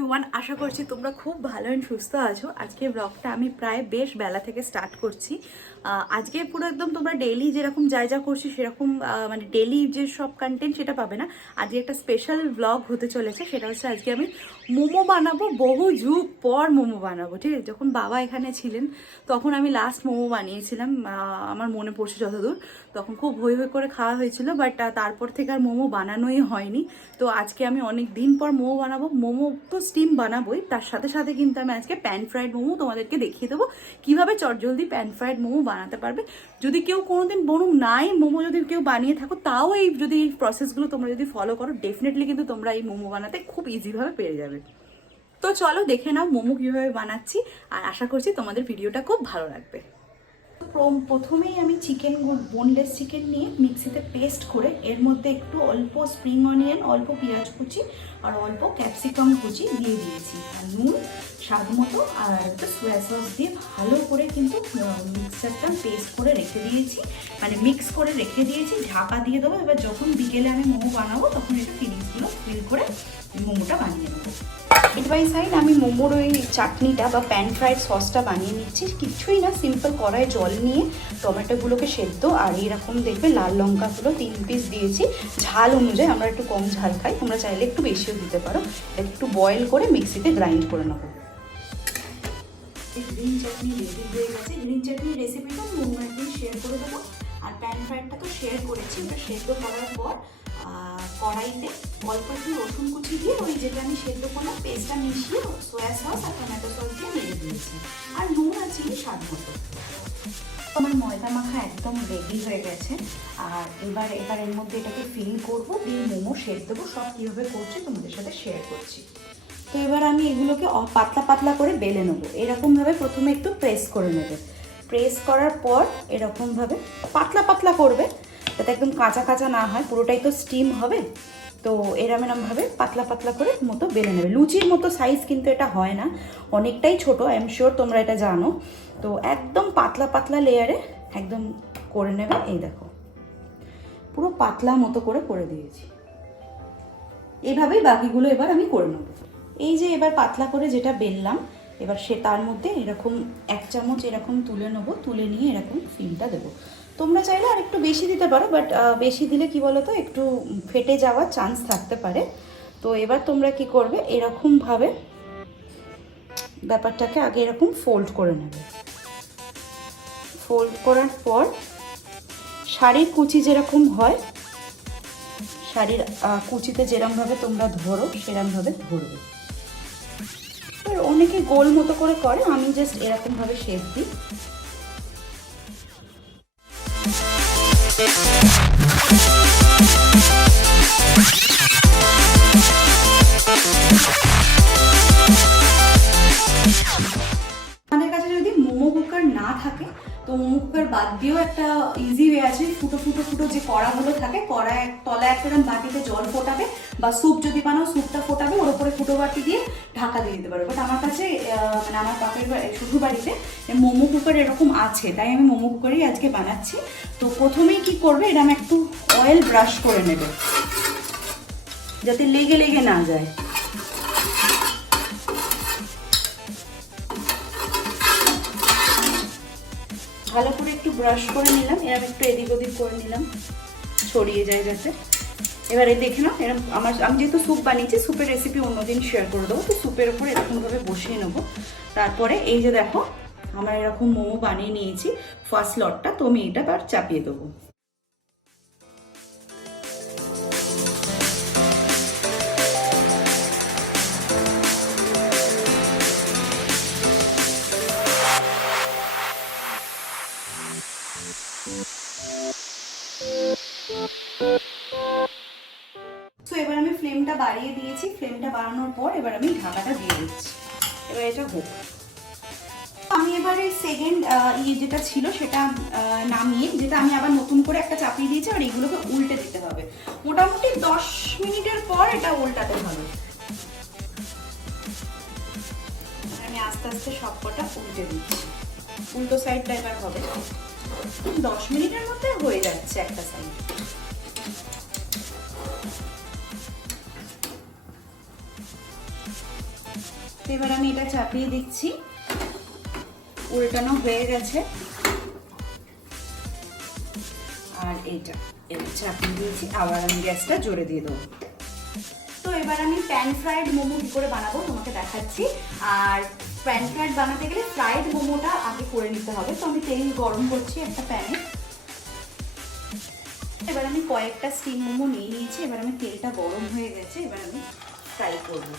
Everyone, আশা করছি তোমরা খুব ভালো এন্ড সুস্থ আছো। আজকে ব্লগটা আমি প্রায় বেশ বেলা থেকে স্টার্ট করছি। আজকে পুরো একদম তোমরা ডেইলি যেরকম যা করছি সেরকম মানে ডেইলি যে সব কন্টেন্ট সেটা পাবে না। আজকে একটা স্পেশাল ব্লগ হতে চলেছে, সেটা হচ্ছে আজকে আমি মোমো বানাবো। বহু যুগ পর মোমো বানাবো, ঠিক আছে। যখন বাবা এখানে ছিলেন তখন আমি লাস্ট মোমো বানিয়েছিলাম, আমার মনে পড়ছে যতদূর। তখন খুব হই হই করে খাওয়া হয়েছিল, বাট তারপর থেকে আর মোমো বানানোই হয়নি। তো আজকে আমি অনেক দিন পর মোমো বানাবো। মোমো তো স্টিম বানাবোই, তার সাথে সাথে কিন্তু আমি আজকে প্যান ফ্রাইড মোমো তোমাদেরকে দেখিয়ে দেবো কীভাবে চটজলদি প্যান ফ্রাইড মোমো বানাতে পারবে। যদি কেউ কোনোদিন নাই মোমো যদি কেউ বানিয়ে থাকো, তাও যদি এই প্রসেসগুলো তোমরা যদি ফলো করো, ডেফিনেটলি কিন্তু তোমরা এই মোমো বানাতে খুব ইজিভাবে পেরে যাবে। তো চলো দেখে নাও মোমো কীভাবে বানাচ্ছি, আর আশা করছি তোমাদের ভিডিওটা খুব ভালো লাগবে। প্রথমেই আমি বোনলেস চিকেন নিয়ে মিক্সিতে পেস্ট করে এর মধ্যে একটু অল্প স্প্রিং অনিয়ন, অল্প পেঁয়াজ কুচি আর অল্প ক্যাপসিকাম কুচি দিয়ে দিয়েছি, আর নুন স্বাদ মতো আর একটু সোয়া সস দিয়ে ভালো করে কিন্তু মিক্সারটা পেস্ট করে রেখে দিয়েছি, মানে মিক্স করে রেখে দিয়েছি। ঢাকা দিয়ে দেবো। এবার যখন বিকেলে আমি মোমো বানাবো তখন এটা ফিলিংসগুলো ফিল করে মোমোটা বানিয়ে নেবো। সাইড বাই সাইড আমি মোমোর ওই চাটনিটা বা প্যান ফ্রাইড সসটা বানিয়ে নিচ্ছি। কিছুই না, সিম্পল কড়াই জল নিয়ে টমেটোগুলোকে সেদ্ধ, আর এইরকম দেখবে লাল লঙ্কাগুলো 3 পিস দিয়েছি। ঝাল অনুযায়ী আমরা একটু কম ঝাল খাই, তোমরা চাইলে একটু বেশিও দিতে পারো। একটু বয়েল করে মিক্সিতে গ্রাইন্ড করে নেবো। গ্রিন চাটনি রেডি হয়ে গেছে। গ্রিন চাটনির রেসিপিটা আমি অন্য একদিন শেয়ার করে দেবো। আর প্যান ফ্রাইডটা তো শেয়ার করেছি। ওটা সেদ্ধ করার পর কড়াইতে অল্প একটু রসুন কুচি দিয়ে ওই যেটা আমি সেদ্ধ করলাম পেস্টটা মিশিয়ে সোয়া সস আর টমেটো সস দিয়ে মেরে দিয়েছি, আর নুন আর চিনি স্বাদ মতো। আমার ময়দা মাখা একদম রেডি হয়ে গেছে। আর এবার এর মধ্যে এটাকে ফিল করবো, দিয়ে মোমো শেপ দেবো। সব কীভাবে করছি তোমাদের সাথে শেয়ার করছি। তো এবার আমি এগুলোকে পাতলা পাতলা করে বেলে নেবো। এরকমভাবে প্রথমে একটু প্রেস করে নেবে। প্রেস করার পর এরকমভাবে পাতলা পাতলা করবে, যাতে একদম কাঁচা কাঁচা না হয়, পুরোটাই তো স্টিম হবে। তো এরমভাবে পাতলা পাতলা করে মতো বেলে নেবে। লুচির মতো সাইজ কিন্তু এটা হয় না, অনেকটাই ছোট, আই এম শিওর তোমরা এটা জানো। তো একদম পাতলা পাতলা লেয়ারে একদম করে নেবে। এই দেখো পুরো পাতলা মতো করে দিয়েছি। এইভাবেই বাকিগুলো এবার আমি করে নেব। এই যে এবার পাতলা করে যেটা বেললাম, এবার তার মধ্যে এরকম 1 চামচ এরকম তুলে নেবো। তুলে নিয়ে এরকম ফিলটা দেবো। তোমরা চাইলে আর একটু বেশি দিতে পারো, বাট বেশি দিলে কি বলো তো একটু ফেটে যাওয়ার চান্স থাকতে পারে। তো এবার তোমরা কি করবে, এরকমভাবে ব্যাপারটাকে আগে এরকম ফোল্ড করে নেবে। ফোল্ড করার পর শাড়ির কুচি যেরকম হয়, শাড়ির কুচিতে যেরকমভাবে তোমরা ধরো সেরকমভাবে ধরবে। অনেকে গোল মতো করে, আমি জাস্ট এরকমভাবে শেপ দিই। আমাদের কাছে যদি মোমো কুকার না থাকে, তো মোমো কুকার বাদ দিয়েও একটা ইজি ওয়ে আছে। ফুটো যে কড়াগুলো থাকে, কড়ায় তলায় একটা বাটিতে জল ফোটাবে, বা স্যুপ যদি বানাও স্যুপটা ফোটাবে, ওর উপরে ফুটো বাটি দিয়ে ঢাকা দিয়ে দিতে পারবে। বাট আমার কাছে মানে আমার বাপের শ্বশুর বাড়িতে মোমো কুকার এরকম আছে, তাই আমি মোমো কুকারই আজকে বানাচ্ছি। তো প্রথমেই কি করবে, এরকম একটু অয়েল ব্রাশ করে নেবে, যাতে লেগে না যায়। ভালো করে একটু ব্রাশ করে নিলাম, এরকম একটু এদিক ওদিক করে নিলাম, ছড়িয়ে যায় যাতে। এবারে দেখে নাও, এরকম আমি যেহেতু স্যুপ বানিয়েছি, স্যুপের রেসিপি অন্যদিন শেয়ার করে দেবো। তো স্যুপের উপর এরকমভাবে বসিয়ে নেবো। তারপরে এই যে দেখো আমরা এরকম মোমো বানিয়ে নিয়েছি ফার্স্ট লটটা। তো আমি এটা আবার চাপিয়ে দেবো। তো এবার আমি ফ্লেমটা বাড়িয়ে দিয়েছি। ফ্লেমটা বাড়ানোর পর এবার আমি ঢাকাটা দিয়ে দিচ্ছি। এবার এটা হোক। আমি এবার এই সেকেন্ড যেটা ছিল সেটা নামিয়ে, যেটা আমি আবার নতুন করে একটা চাপিয়ে দিয়েছি। আর এগুলোকে উল্টে দিতে হবে। মোটামুটি 10 মিনিটের পর এটা উল্টাতে হবে। আমি আস্তে আস্তে সবকটা উল্টে দিচ্ছি। উল্টো সাইডটা এবার হবে। 10 মিনিটের মধ্যে হয়ে যাচ্ছে একটা সাইড। এবার আমি এটা চাপিয়ে দিচ্ছি, উল্টানো হয়ে গেছে। আর এইটা এবার চাপিয়ে দিয়েছি, আবার আমি গ্যাসটা জোরে দিয়ে দেবো। তো এবার আমি প্যান ফ্রাইড মোমো কী করে বানাবো তোমাকে দেখাচ্ছি। আর প্যান ফ্রাইড বানাতে গেলে ফ্রাইড মোমোটা আগে করে নিতে হবে। তো আমি তেল গরম করছি একটা প্যানে। এবার আমি কয়েকটা স্টিম মোমো নিয়ে নিয়েছি। এবার আমি তেলটা গরম হয়ে গেছে, এবার আমি ফ্রাই করবো।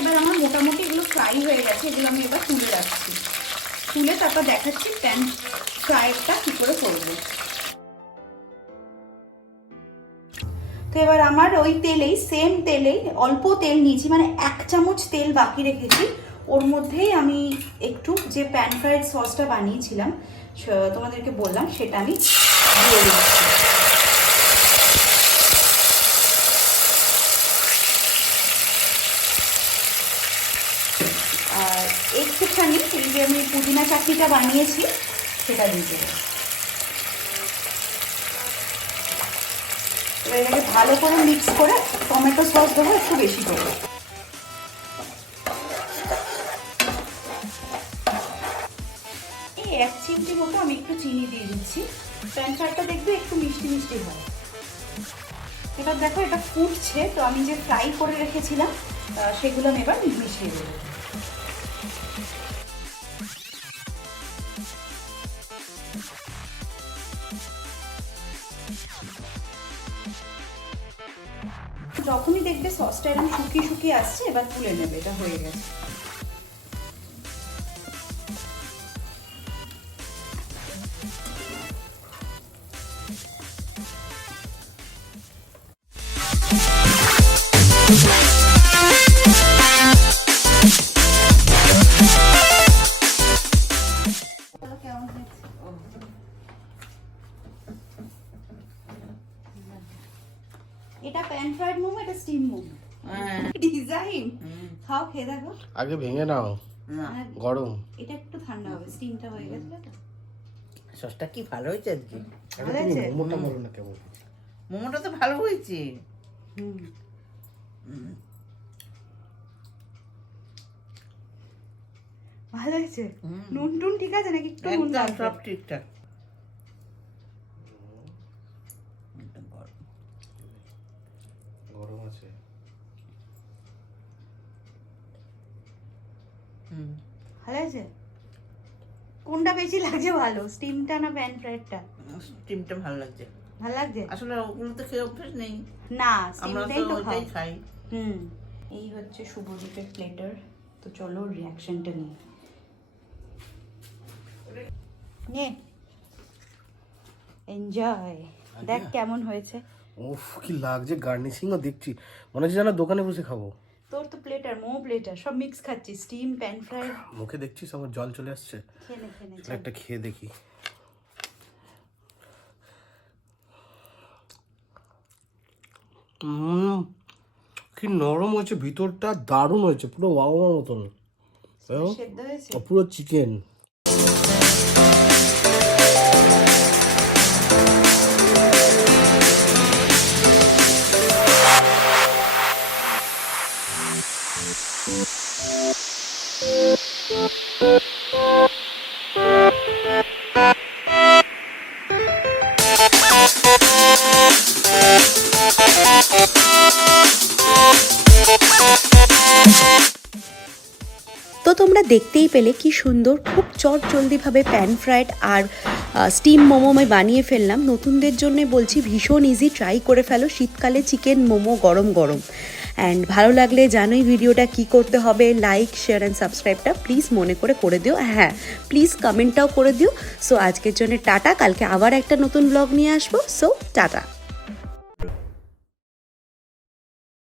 এবার আমার মোটামুটি এগুলো ফ্রাই হয়ে গেছে, এগুলো আমি এবার তুলে রাখছি। তুলে তারপর দেখাচ্ছি প্যান ফ্রাইডটা কী করে করবো। তো এবার আমার ওই তেলেই, সেম তেলেই অল্প তেল নিয়েছি, মানে 1 চামচ তেল বাকি রেখেছি। ওর মধ্যেই আমি একটু যে প্যান ফ্রাইড সসটা বানিয়েছিলাম তোমাদেরকে বললাম, সেটা আমি দিয়ে দিচ্ছি। আর একটুখানি এই যে আমি পুদিনা চাটনিটা বানিয়েছি সেটা দিয়ে দেবো। এবার এটাকে ভালো করে মিক্স করে টমেটো সস দেবো একটু বেশি করে। এই 1 চিমটি মতো আমি একটু চিনি দিয়ে দিচ্ছি। প্যান ফ্রাইডটা দেখবে একটু মিষ্টি মিষ্টি হয়। এবার দেখো এটা ফুটছে, তো আমি যে ফ্রাই করে রেখেছিলাম সেগুলো আমি এবার মিশিয়ে দেবো। যখনই দেখবে সসটা এরকম শুকিয়ে শুকিয়ে আসছে, এবার তুলে নেবে, এটা হয়ে গেছে। এটা প্যান ফ্রাইড মোমো, এটা স্টিম মোমো। ডিজাইন খাও, খেয়ে দেখো। আগে ভেঙে নাও, গরম। এটা একটু ঠান্ডা হবে, স্টিমটা হয়ে গেছে। সসটা কি ভালো হয়েছে আজকে? ভালো হয়েছে। মোমোটা বলো না কেমন? মোমোটা তো ভালো হয়েছে। ভালো হয়েছে। নুন টুন ঠিক আছে নাকি? একটু নুন একদম লাগবে। সব ঠিকঠাক। গরম আছে। ভালো হয়েছে। কোনটা বেশি লাগছে ভালো, স্টিমটা না প্যান ফ্রাইডটা? স্টিমটা ভালো লাগছে। ভালো লাগছে। আসলে ওগুলো তো খেয়ে অভ্যাস নেই, না আমরা স্টিমটাই তো তো ওইটাই খাই। খাই। এই হচ্ছে শুভজিতের প্লেটার। তো চলো রিয়াকশনটা নিই। নে এনজয়, দেখ কেমন হয়েছে। উফ কি লাগছে, গার্নিশিংও দেখছি মনে হচ্ছে যেন দোকানে বসে খাবো। তোর তো প্লেটার, মোমো প্লেটার, সব মিক্স খাচ্ছি, স্টিম প্যান ফ্রাইড। মুখে দেখছিস আমার জল চলে আসছে। খেয়ে নে। একটা খেয়ে দেখি। কি নরম হয়েছে ভিতরটা, দারুণ হয়েছে, পুরো ওয়াও মতন। সেদ্ধ হয়েছে পুরো চিকেন। তো তোমরা দেখতেই পেলে কি সুন্দর, খুব চটজলদিভাবে প্যান ফ্রাইড আর স্টিম মোমো আমি বানিয়ে ফেললাম। নতুনদের জন্য বলছি ভীষণ ইজি, ট্রাই করে ফেলো। শীতকালে চিকেন মোমো গরম গরম। অ্যান্ড ভালো লাগলে জানোই ভিডিওটা কি করতে হবে, লাইক শেয়ার অ্যান্ড সাবস্ক্রাইবটা প্লিজ মনে করে দিও। হ্যাঁ প্লিজ কমেন্টটাও করে দিও। সো আজকের জন্য টাটা, কালকে আবার একটা নতুন ব্লগ নিয়ে আসবো। So tata.